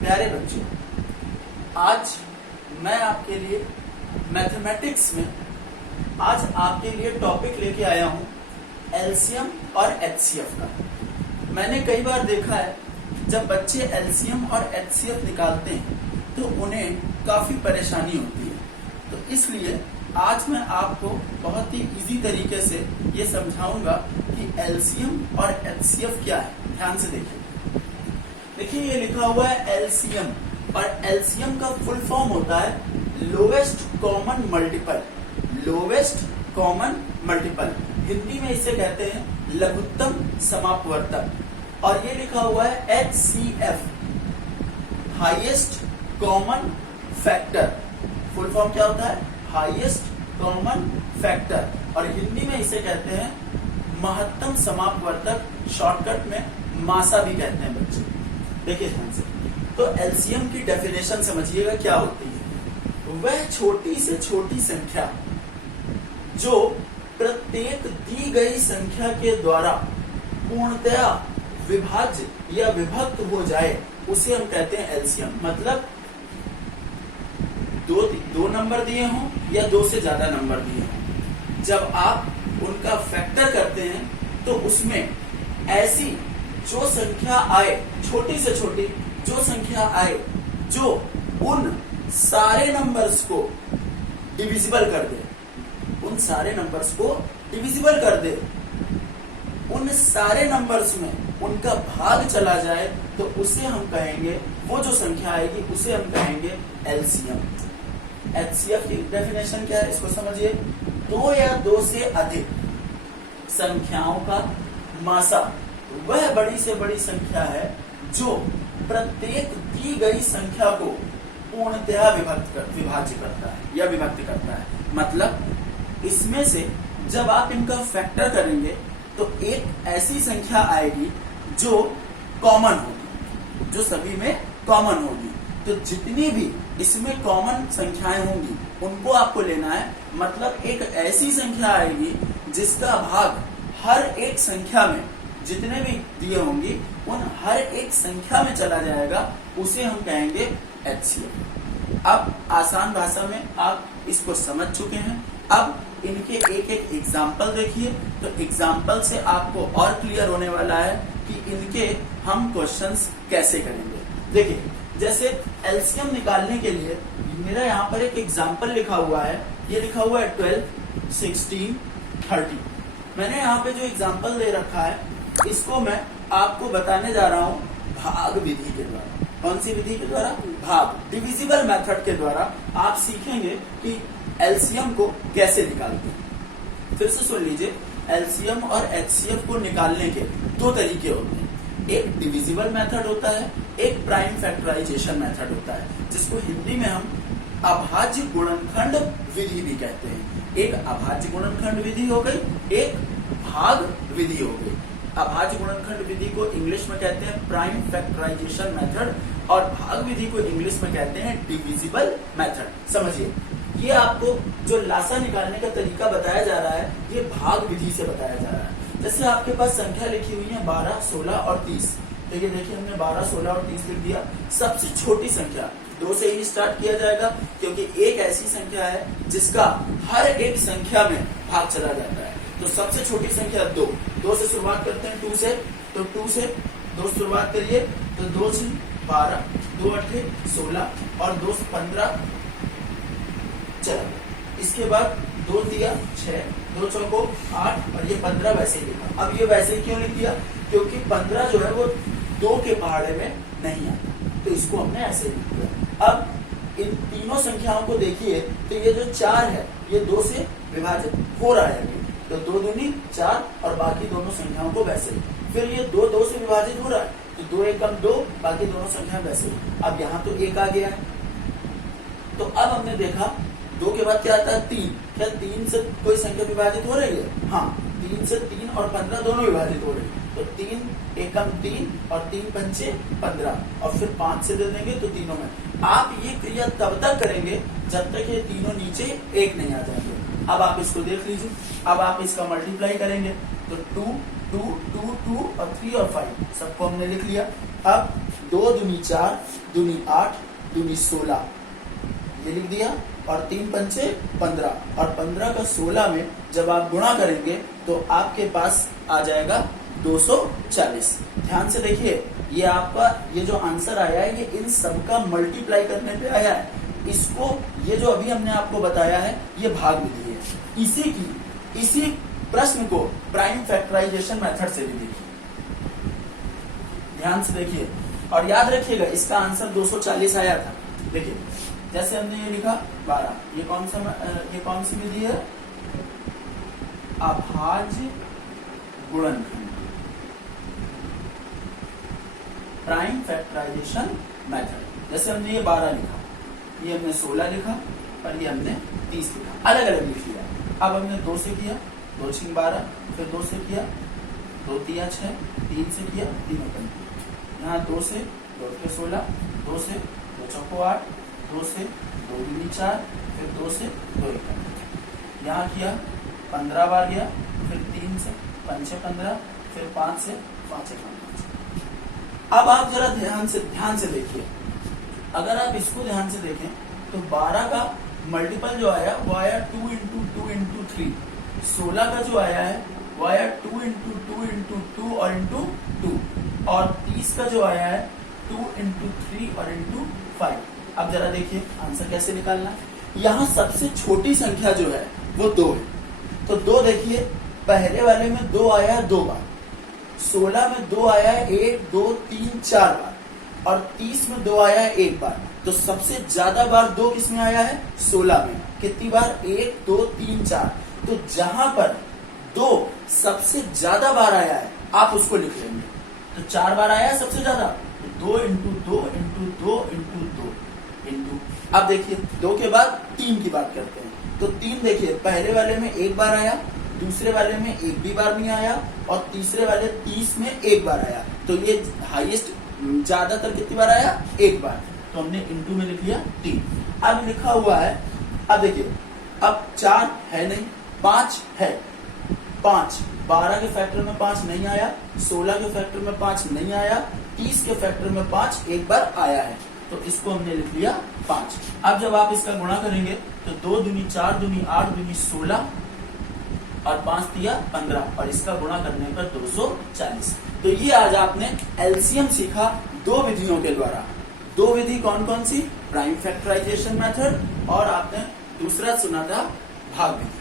प्यारे बच्चों, आज मैं आपके लिए मैथमेटिक्स में आज आपके लिए टॉपिक लेके आया हूं एलसीएम और एचसीएफ का। मैंने कई बार देखा है जब बच्चे एलसीएम और एचसीएफ निकालते हैं तो उन्हें काफी परेशानी होती है। तो इसलिए आज मैं आपको बहुत ही इजी तरीके से ये समझाऊंगा कि एलसीएम और एचसीएफ क्या है। ध्यान से देखिए ये लिखा हुआ है एलसीएम, और एलसीएम का फुल फॉर्म होता है lowest common multiple. Lowest common multiple Hindi में इसे कहते हैं लघुत्तम समापवर्तक। और ये लिखा हुआ है HCF, highest common factor. Full form क्या होता है? Highest common factor. और हिंदी में इसे कहते हैं महत्तम समापवर्तक, शॉर्टकट में मासा भी कहते हैं बच्चे। देखिए ध्यान से, तो एलसीएम की डेफिनेशन समझिएगा क्या होती है। वह छोटी से छोटी संख्या जो प्रत्येक दी गई संख्या के द्वारा पूर्णतया विभाज्य या विभक्त हो जाए उसे हम कहते हैं एलसीएम। मतलब दो नंबर दिए हों या दो से ज्यादा नंबर दिए हों, जब आप उनका फैक्टर करते हैं तो उसमें ऐसी जो संख्या आए, छोटी से छोटी जो संख्या आए जो उन सारे नंबर्स को डिविजिबल कर दे, उन सारे नंबर्स को डिविजिबल कर दे, उन सारे नंबर्स में उनका भाग चला जाए, तो उसे हम कहेंगे, वो जो संख्या आएगी उसे हम कहेंगे एलसीएम। एचसीएफ की डेफिनेशन क्या है इसको समझिए। दो या दो से अधिक संख्याओं का मासा वह बड़ी से बड़ी संख्या है जो प्रत्येक दी गई संख्या को पूर्णतया विभाज्य करता है या विभक्त करता है। मतलब इसमें से जब आप इनका फैक्टर करेंगे तो एक ऐसी संख्या आएगी जो कॉमन होगी, जो सभी में कॉमन होगी। तो जितनी भी इसमें कॉमन संख्याएं होंगी उनको आपको लेना है। मतलब एक ऐसी संख्या आएगी जिसका भाग हर एक संख्या में, जितने भी दिए होंगी उन हर एक संख्या में चला जाएगा, उसे हम कहेंगे एचसीएफ। अब आसान भाषा में आप इसको समझ चुके हैं। अब इनके एक एक एग्जाम्पल देखिए, तो एग्जाम्पल से आपको और क्लियर होने वाला है कि इनके हम क्वेश्चंस कैसे करेंगे। देखिए, जैसे एलसीएम निकालने के लिए मेरा यहाँ पर एक एग्जाम्पल लिखा हुआ है। ये लिखा हुआ है 12, 16, 30। मैंने यहाँ पे जो एग्जाम्पल दे रखा है इसको मैं आपको बताने जा रहा हूँ भाग विधि के द्वारा। कौन सी विधि के द्वारा? भाग, डिविजिबल मेथड के द्वारा आप सीखेंगे कि एलसीएम को कैसे निकालते हैं। फिर से सुन लीजिए, एलसीएम और एचसीएफ को निकालने के दो तरीके होते हैं। एक डिविजिबल मेथड होता है, एक प्राइम फैक्टराइजेशन मेथड होता है, जिसको हिंदी में हम अभाज्य गुणनखंड विधि भी कहते हैं। एक अभाज्य गुणनखंड विधि हो गई, एक भाग विधि हो गई। अभाज्य गुणनखंड विधि को इंग्लिश में कहते हैं प्राइम फैक्टराइजेशन मेथड, और भाग विधि को इंग्लिश में कहते हैं डिविजिबल मेथड। समझिए, ये आपको जो लासा निकालने का तरीका बताया जा रहा है ये भाग विधि से बताया जा रहा है। जैसे आपके पास संख्या लिखी हुई है 12, 16 और 30। तो ये देखिए हमने 12, 16 और 30 लिख दिया। सबसे छोटी संख्या 2 से ही स्टार्ट किया जाएगा, क्योंकि एक ऐसी संख्या है जिसका हर एक संख्या में भाग चला जाता है। तो सबसे छोटी संख्या 2 से शुरुआत करते हैं। 2 से, तो 2 से 2 शुरुआत करिए, तो 2 से 12, 2 8 16 और 2 से 15 चला। इसके बाद 2 दिया 6, 2 चौको 8 और ये 15 वैसे ही लिखा। अब ये वैसे ही क्यों लिख दिया? क्योंकि 15 जो है वो 2 के पहाड़े में नहीं आता, तो इसको हमने ऐसे लिख दिया। अब इन तीनों संख्याओं को देखिए, तो ये जो 4 है ये 2 से विभाजित हो रहा है, तो 2 दूनी 4 और बाकी दोनों संख्याओं को वैसे ही। फिर ये 2 से विभाजित हो रहा है, तो 2 एकम 2, बाकी दोनों संख्या वैसे ही। अब यहाँ तो 1 आ गया है, तो अब हमने देखा 2 के बाद क्या आता है? 3। क्या 3 से कोई संख्या विभाजित हो रही है? हाँ, 3 से 3 और 15 दोनों विभाजित हो रही है। तो 3 एकम 3 और 3 पंचे 15, और फिर 5 से दे देंगे तो तीनों में। आप ये क्रिया तब तक करेंगे जब तक ये तीनों नीचे 1 नहीं आ जाएंगे। अब आप इसको देख लीजिए, अब आप इसका मल्टीप्लाई करेंगे तो 2, 2, 2, 2 और 3 और 5 सबको हमने लिख लिया। अब 2 दूनी 4, दूनी 8, दूनी 16 ये लिख दिया, और 3 पंचे 15, और 15 का 16 में जब आप गुणा करेंगे तो आपके पास आ जाएगा 240। ध्यान से देखिए, ये आपका ये जो आंसर आया है ये इन सब का मल्टीप्लाई करने पे आया है। इसको ये जो अभी हमने आपको बताया है ये भाग विधि है। इसी प्रश्न को प्राइम फैक्टराइजेशन मेथड से भी देखिए, ध्यान से देखिए और याद रखिएगा इसका आंसर 240 आया था। देखिए जैसे हमने ये लिखा 12, ये कौन सी विधि है? अभाज्य गुणनखंड, प्राइम फैक्टराइजेशन मेथड। जैसे हमने ये 12 लिखा, ये हमने 16 लिखा और ये हमने 30 लिखा, अलग अलग लिख लिया। अब हमने 2 से किया, 2 6 12, फिर 2 से किया, 2 3 6, 3 से किया, 3 अपन यहाँ 2 से 2 के 16, 2 से 2 चौको 8, 2 से 2 दूनी 4, फिर 2 से 2 एकम यहाँ किया, 15 बार गया, फिर 3 से 5 15, फिर 5 से 5 एकम। अब आप जरा ध्यान से देखिए, अगर आप इसको ध्यान से देखें तो 12 का मल्टीपल जो आया वो आया 2 इंटू 2 इंटू 3। 16 का जो आया है वो आया 2 इंटू 2 इंटू 2 और इंटू 2, और 30 का जो आया है 2 इंटू 3 और इंटू 5। अब जरा देखिए आंसर कैसे निकालना। यहाँ सबसे छोटी संख्या जो है वो 2 है, तो 2 देखिए पहले वाले में 2 आया है 2 बार, 16 में 2 आया है 1 2 3 4 बार, और 30 में 2 आया है 1 बार। तो सबसे ज्यादा बार 2 किसमें आया है? 16 में। कितनी बार? 1 2 3 4। तो जहां पर 2 सबसे ज्यादा बार आया है आप उसको लिख लेंगे। तो 4 बार आया है सबसे ज्यादा, तो 2 इंटू 2 इंटू 2 इंटू 2 इंटू। अब देखिए 2 के बाद 3 की बात करते हैं। तो 3 देखिए पहले वाले में 1 बार आया, दूसरे वाले में 1 भी बार नहीं आया, और तीसरे वाले 30 में 1 बार आया। तो ये हाईएस्ट ज्यादातर कितनी बार आया? 1 बार। तो हमने इंटू में लिख लिया 3। अब लिखा हुआ है, अब देखिए अब 4 है नहीं, 5 है, 5 12 के फैक्टर में 5 नहीं आया, 16 के फैक्टर में 5 नहीं आया, 30 के फैक्टर में 5 1 बार आया है, तो इसको हमने लिख लिया 5। अब जब आप इसका गुणा करेंगे तो 2 दूनी 4 दूनी 8 दूनी 16 और 5 दिया 15, और इसका गुणा करने पर 240। तो ये आज आपने एलसीएम सीखा 2 विधियों के द्वारा। 2 विधि कौन कौन सी? प्राइम फैक्टराइजेशन मेथड, और आपने दूसरा सुना था भाग विधि।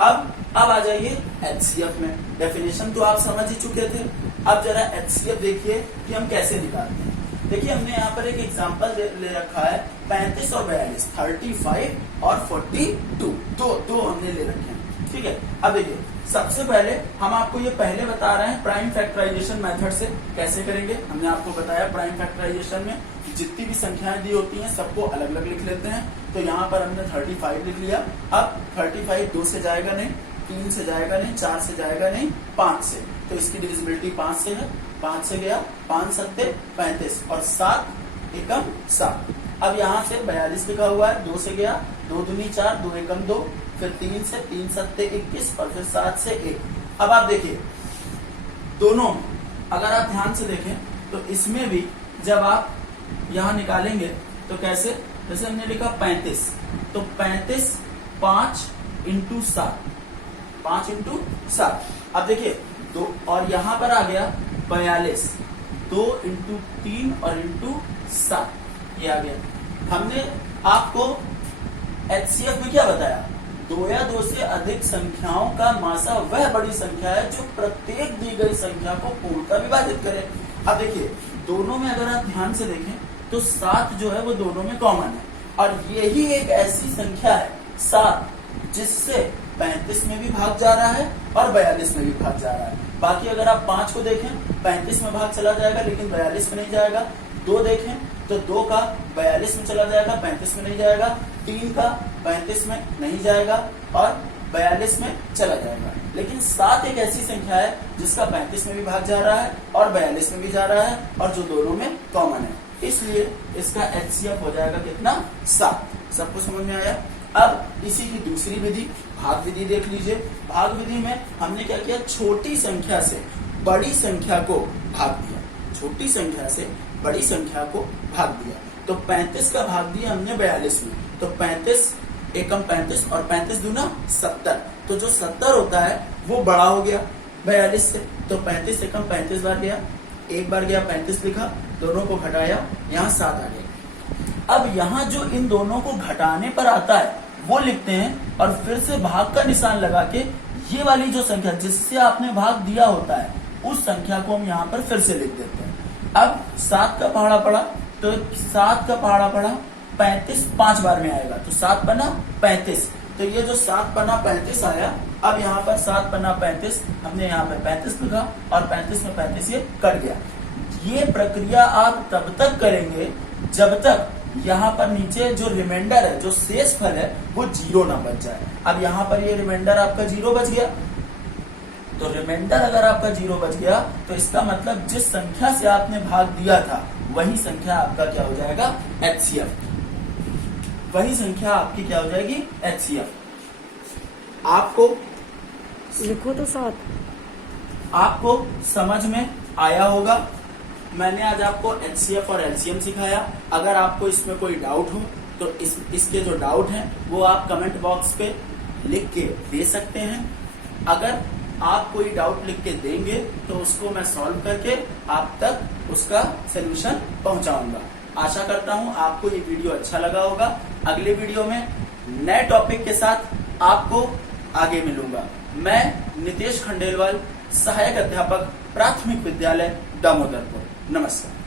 अब आ जाइए एचसीएफ में। डेफिनेशन तो आप समझ ही चुके थे। अब जरा एचसीएफ देखिए कि हम कैसे निकालते हैं। देखिए हमने यहाँ पर एक एग्जांपल ले रखा है 35 और 42, 35 और 42, दो हमने ले रखे हैं। ठीक है, अब देखिए सबसे पहले हम आपको ये पहले बता रहे हैं प्राइम फैक्टराइजेशन मेथड से कैसे करेंगे। हमने आपको बताया प्राइम फैक्टराइजेशन में जितनी भी संख्याएं दी होती हैं सबको अलग अलग लिख लेते हैं। तो यहाँ पर हमने 35 लिख लिया। अब 35 2 से जाएगा नहीं, 3 से जाएगा नहीं, 4 से जाएगा नहीं, 5 से, तो इसकी डिविजिबिलिटी 5 से है। 5 से गया, 5 7 35 और 7 एकम 7। अब यहाँ से 42 लिखा हुआ है, 2 से गया, 2 दूनी 4, 2 एकम 2, फिर 3 से, 3 7 21 और फिर 7 से 1। अब आप देखिए दोनों अगर आप ध्यान से देखें तो इसमें भी जब आप यहाँ निकालेंगे तो कैसे, जैसे हमने लिखा 35, तो 35 5 इंटू 7, 5 इंटू 7। अब देखिए 2, और यहाँ पर आ गया 42, 2 इंटू 3 और इंटू 7, ये आ गया। हमने आपको एचसीएफ में क्या बताया? 2 या 2 से अधिक संख्याओं का मासा वह बड़ी संख्या है जो प्रत्येक दी गई संख्या को पूर्णतः विभाजित करे। अब देखिए दोनों में अगर आप ध्यान से देखें तो 7 जो है वो दोनों में कॉमन है, और यही एक ऐसी संख्या है 7 जिससे 35 में भी भाग जा रहा है और 42 में भी भाग जा रहा है। बाकी अगर आप 5 को देखें 35 में भाग चला जाएगा लेकिन 42 में नहीं जाएगा। 2 देखें तो 2 का 42 में चला जाएगा, 35 में नहीं जाएगा। 3 का 35 में नहीं जाएगा और 42 में चला जाएगा। लेकिन 7 एक ऐसी संख्या है जिसका 35 में भी भाग जा रहा है और 42 में भी जा रहा है, और जो दोनों में कॉमन है, इसलिए इसका एचसीएफ हो जाएगा कितना? 7। सबको समझ में आया? अब इसी की दूसरी विधि भाग विधि देख लीजिए। भाग विधि में हमने क्या किया? छोटी संख्या से बड़ी संख्या को भाग दिया। छोटी संख्या से बड़ी संख्या को भाग दिया। तो 35 का भाग दिया हमने 42 में, तो 35 एकम 35 और 35 दूना 70। तो जो 70 होता है वो बड़ा हो गया 42 से, तो 35 एकम 35 बार गया, एक बार गया 35 लिखा, दोनों को घटाया, यहाँ 7 आ गया। अब यहाँ जो इन दोनों को घटाने पर आता है वो लिखते हैं और फिर से भाग का निशान लगा के ये वाली जो संख्या जिससे आपने भाग दिया होता है उस संख्या को हम यहाँ पर फिर से लिख देते हैं। अब 7 का पहाड़ा पड़ा, तो 7 का पहाड़ा पड़ा 35 5 बार में आएगा, तो 7 पन्ना 35। तो ये जो 7 पन्ना 35 आया, अब यहाँ पर 7 पन्ना 35 हमने यहाँ पर 35 लिखा और 35 में 35 ये कट गया। ये प्रक्रिया आप तब तक करेंगे जब तक यहाँ पर नीचे जो रिमाइंडर है, जो शेष फल है, वो 0 ना बच जाए। अब यहाँ पर ये रिमाइंडर आपका 0 बच गया, तो रिमाइंडर अगर आपका 0 बच गया तो इसका मतलब जिस संख्या से आपने भाग दिया था वही संख्या आपका क्या हो जाएगा, HCF। वही संख्या आपकी क्या हो जाएगी, HCF। आपको लिखो तो साथ आपको समझ में आया होगा। मैंने आज आपको HCF और LCM सिखाया। अगर आपको इसमें कोई डाउट हो तो इसके जो डाउट हैं वो आप कमेंट बॉक्स पे लिख के दे सकते हैं। अगर आप कोई डाउट लिख के देंगे तो उसको मैं सॉल्व करके आप तक उसका सलूशन पहुंचाऊंगा। आशा करता हूं आपको ये वीडियो अच्छा लगा होगा। अगले वीडियो में नए टॉपिक के साथ आपको आगे मिलूंगा। मैं नितेश खंडेलवाल, सहायक अध्यापक, प्राथमिक विद्यालय दामोदरपुर। नमस्कार।